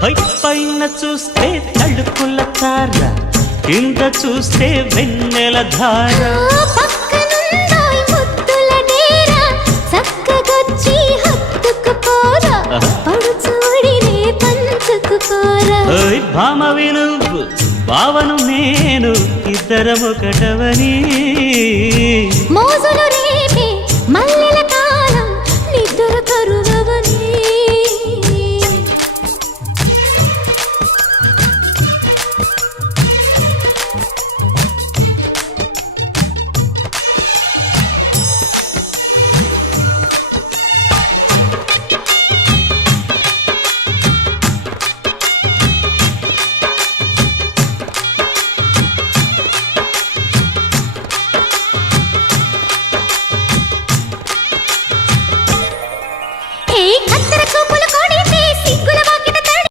పైన చూస్తే తడుకుల తార, కింద చూస్తే వెన్నెల ధార. పక్కనుందాయ్ ముద్దుల డేరా, చక్కగొచ్చి హత్తుకుపోరా, పడుచూడినే పంచుకుపోరా. భామవి నువ్వు భావను నేను, ఇద్దరమొకటవని మోజులు రేపే మల్లె